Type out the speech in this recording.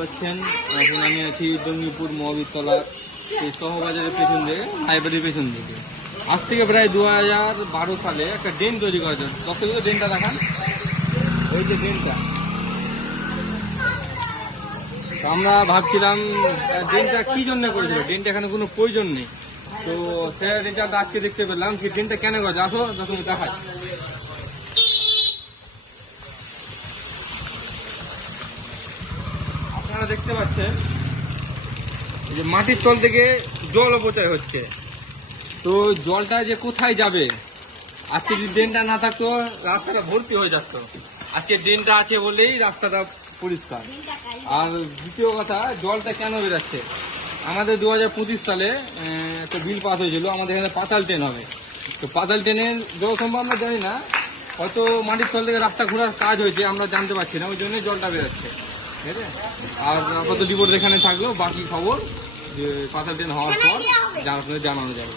পাচ্ছেন এখন আমি আছি জঙ্গিপুর মহাবীরতলার সেই সহবাজারের পেছন দিকে, লাইব্রেরির পেছন দিকে। আজ থেকে প্রায় 2012 সালে একটা ড্রেন তৈরি করা যায়। দর্শকদের ড্রেনটা দেখান, ওই যে ড্রেনটা। আমরা ভাবছিলাম ড্রেনটা কি জন্য করেছিল, ড্রেনটা এখানে কোনো প্রয়োজন নেই। তো সেটা ড্রেনটা আজকে দেখতে পেলাম কি ড্রেনটা কেন করেছে। আসো দর্শক দেখায়। আপনারা দেখতে পাচ্ছেন যে মাটির তল থেকে জল অপচয় হচ্ছে। তো জলটা যে কোথায় যাবে, আজকে যদি ড্রেনটা না থাকতো রাস্তাটা ভর্তি হয়ে যেত। আজকে ড্রেনটা আছে বলেই রাস্তাটা পরিষ্কার। আর দ্বিতীয় কথা, জলটা কেন বেরাচ্ছে, আমাদের 2025 সালে একটা বিল পাস হয়েছিল, আমাদের এখানে পাতাল ট্রেন হবে। তো পাতাল ট্রেনের যত সম্ভব আমরা জানি না, হয়তো মাটির তল থেকে রাস্তা ঘোরার কাজ হয়েছে, আমরা জানতে পারছি না, ওই জন্যই জলটা বেরোচ্ছে। ঠিক আছে। আর আপাতত রিপোর্ট এখানে থাকলো, বাকি খবর যে পাতাল ট্রেন হওয়ার পর জানানো যাবে।